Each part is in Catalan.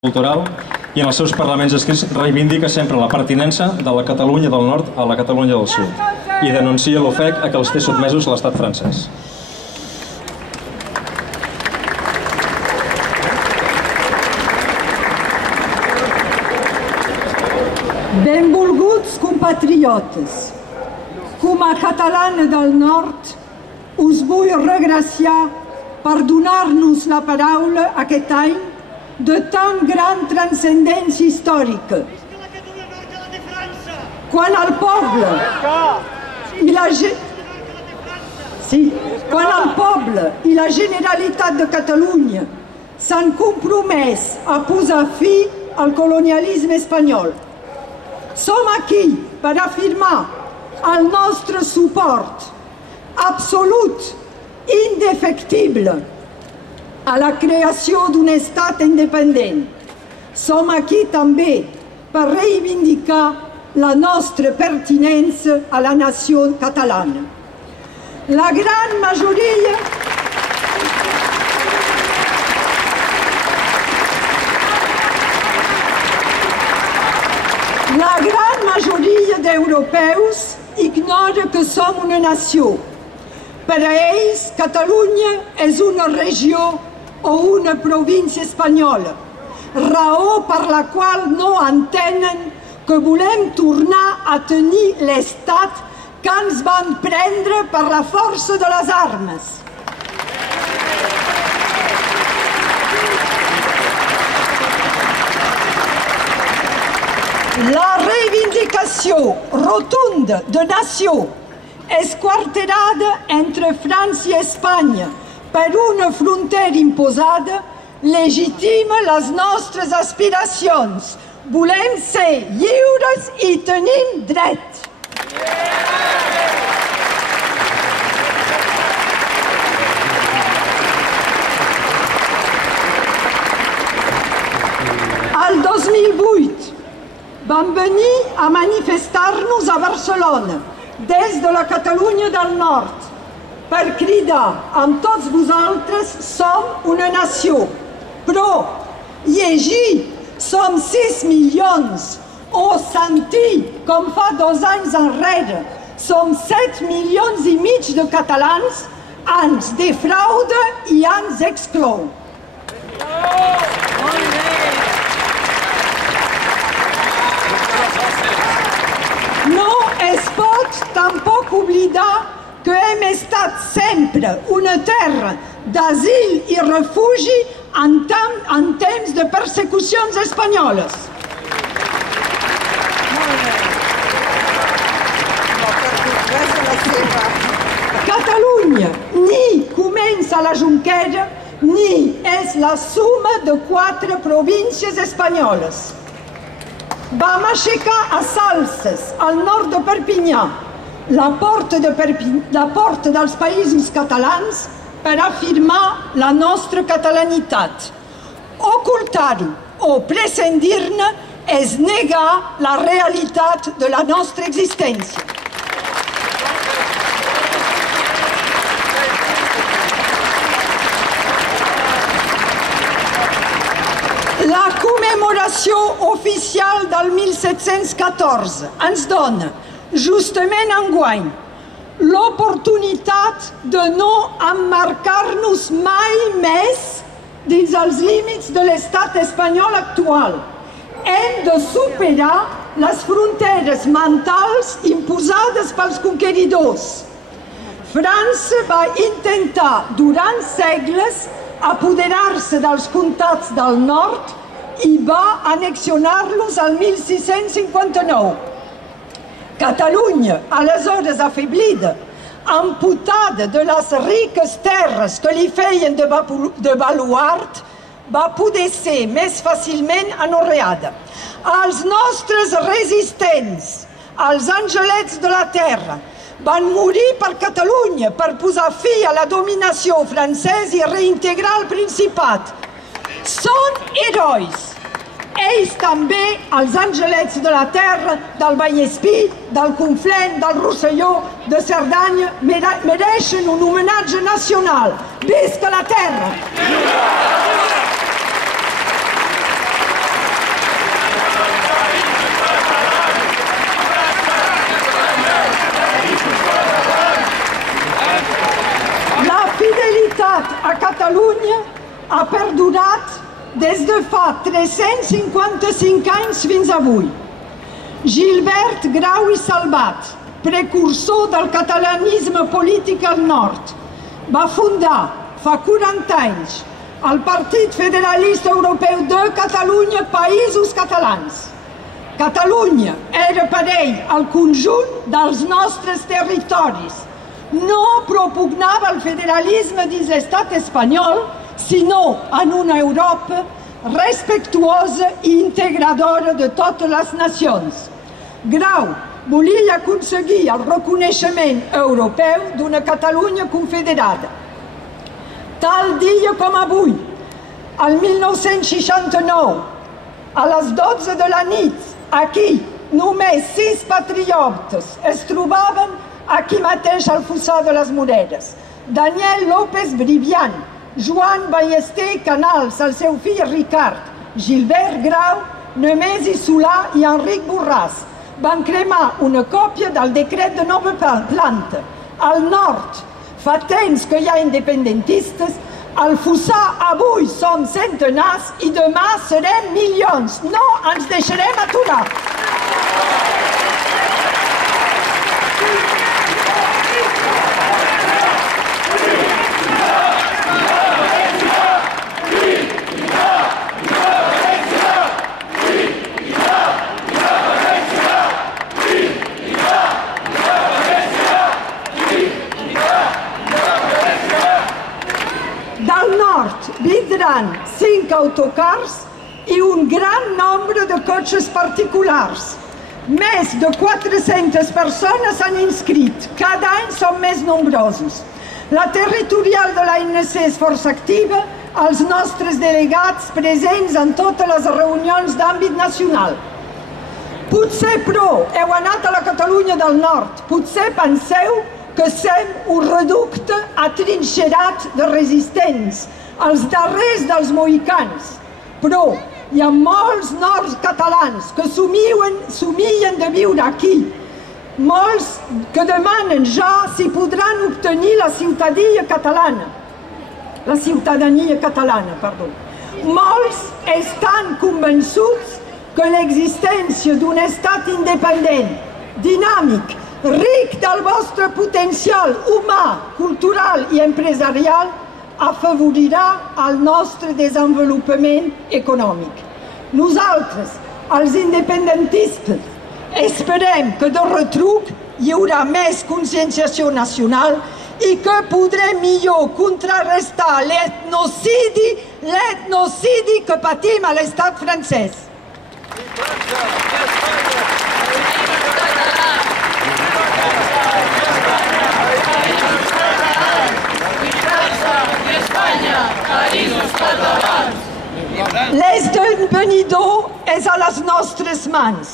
cultural i en els seus parlaments escrits reivindica sempre la pertinença de la Catalunya del Nord a la Catalunya del Sud i denuncia l'ofec a què els té sotmesos l'estat francès. Benvolguts compatriotes, com a catalana del Nord, us vull regraciar per donar-nos la paraula aquest any de tan gran transcendència històrica. Quan el poble i la Generalitat de Catalunya s'han compromès a posar fi al colonialisme espanyol. Som aquí per afirmar el nostre suport absolut, indefectible, a la creació d'un estat independent. Som aquí també per reivindicar la nostra pertinença a la nació catalana. La gran majoria d'europeus ignora que som una nació. Per a ells, Catalunya és una regió o una província espanyola, raó per la qual no entenen que volem tornar a tenir l'estat que ens van prendre per la força de les armes. La reivindicació rotunda de nació esquarterada entre França i Espanya per una frontera imposada legitima les nostres aspiracions. Volem ser lliures i tenim dret. El 2008 vam venir a manifestar-nos a Barcelona des de la Catalunya del Nord per cridar amb tots vosaltres som una nació, però llegir som 6 milions o sentir, com fa 2 anys enrere, som 7 milions i mig de catalans, ens defrauda i ens exclou. No es pot tampoc oblidar que hem estat sempre una terra d'asil i refugi en temps de persecucions espanyoles. Catalunya ni comença a la Jonquera ni és la suma de 4 províncies espanyoles. Vam aixecar a Salses, al nord de Perpinyà, la porta dels països catalans per afirmar la nostra catalanitat. Ocultar-ho o prescindir-ne és negar la realitat de la nostra existència. La commemoració oficial del 1714 ens dona, justament enguany, l'oportunitat de no emmarcar-nos mai més dins els límits de l'estat espanyol actual. Hem de superar les fronteres mentals imposades pels conqueridors. França va intentar durant segles apoderar-se dels comtats del nord i va annexionar-los al 1659. Catalunya, aleshores afeblida, amputada de les riques terres que li feien de baluart, va poder ser més fàcilment anorreada. Els nostres resistents, els angelets de la terra, van morir per Catalunya per posar fi a la dominació francesa i reintegrar el Principat. Són herois. Ells també, els angelets de la terra, del Vallespí, del Conflent, del Rosselló, de Cerdanya, mereixen un homenatge nacional. Visca la terra! Catalunya ha perdurat des de fa 355 anys fins avui. Gilbert Grau i Salvat, precursor del catalanisme polític al nord, va fundar fa 40 anys el Partit Federalista Europeu de Catalunya, Països Catalans. Catalunya era per ell el conjunt dels nostres territoris. No propugnava el federalisme dins l'estat espanyol, sinó en una Europa respectuosa i integradora de totes les nacions. Grau volia aconseguir el reconeixement europeu d'una Catalunya confederada. Tal dia com avui, el 1969, a les 12 de la nit, aquí, només 6 patriotes es trobaven aquí mateix al Fossar de les Moreres. Daniel López Brivian, Joan Ballester Canals, el seu fill Ricard, Gilbert Grau, Nemesi Solà i Enric Borràs van cremar una còpia del decret de nova planta. Al nord, fa temps que hi ha independentistes, al Fossar avui som centenars i demà serem milions. No ens deixarem aturar. Del nord vindran 5 autocars i un gran nombre de cotxes particulars. Més de 400 persones s'han inscrit. Cada any són més nombrosos. La territorial de l'ANC és força activa, els nostres delegats presents en totes les reunions d'àmbit nacional. Potser, però, heu anat a la Catalunya del Nord. Potser penseu que som un reducte atrinxerat de resistents, els darrers dels mohicans. Però hi ha molts nord catalans que somien de viure aquí. Molts que demanen ja si podran obtenir la ciutadania catalana. Molts estan convençuts que l'existència d'un estat independent, dinàmic, ric del vostre potencial humà, cultural i empresarial, afavorirà el nostre desenvolupament econòmic. Nosaltres, els independentistes, esperem que de retruc hi haurà més conscienciació nacional i que podrem millor contrarrestar l'etnocidi que patim a l'estat francès. L'esdevenidor és a les nostres mans.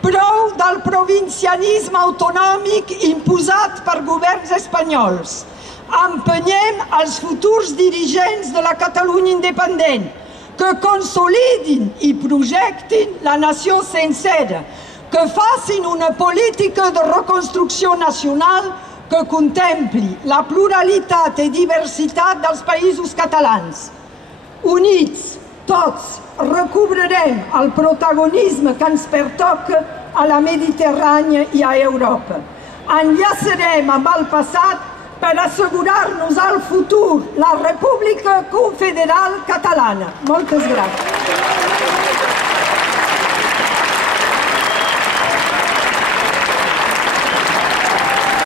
Prou del provincianisme autonòmic imposat per governs espanyols. Empenyem els futurs dirigents de la Catalunya independent que consolidin i projectin la nació sencera, que facin una política de reconstrucció nacional que contempli la pluralitat i diversitat dels països catalans. Units, tots, recobrarem el protagonisme que ens pertoca a la Mediterrània i a Europa. Enllaçarem amb el passat per assegurar-nos el futur, la República Confederal Catalana. Moltes gràcies.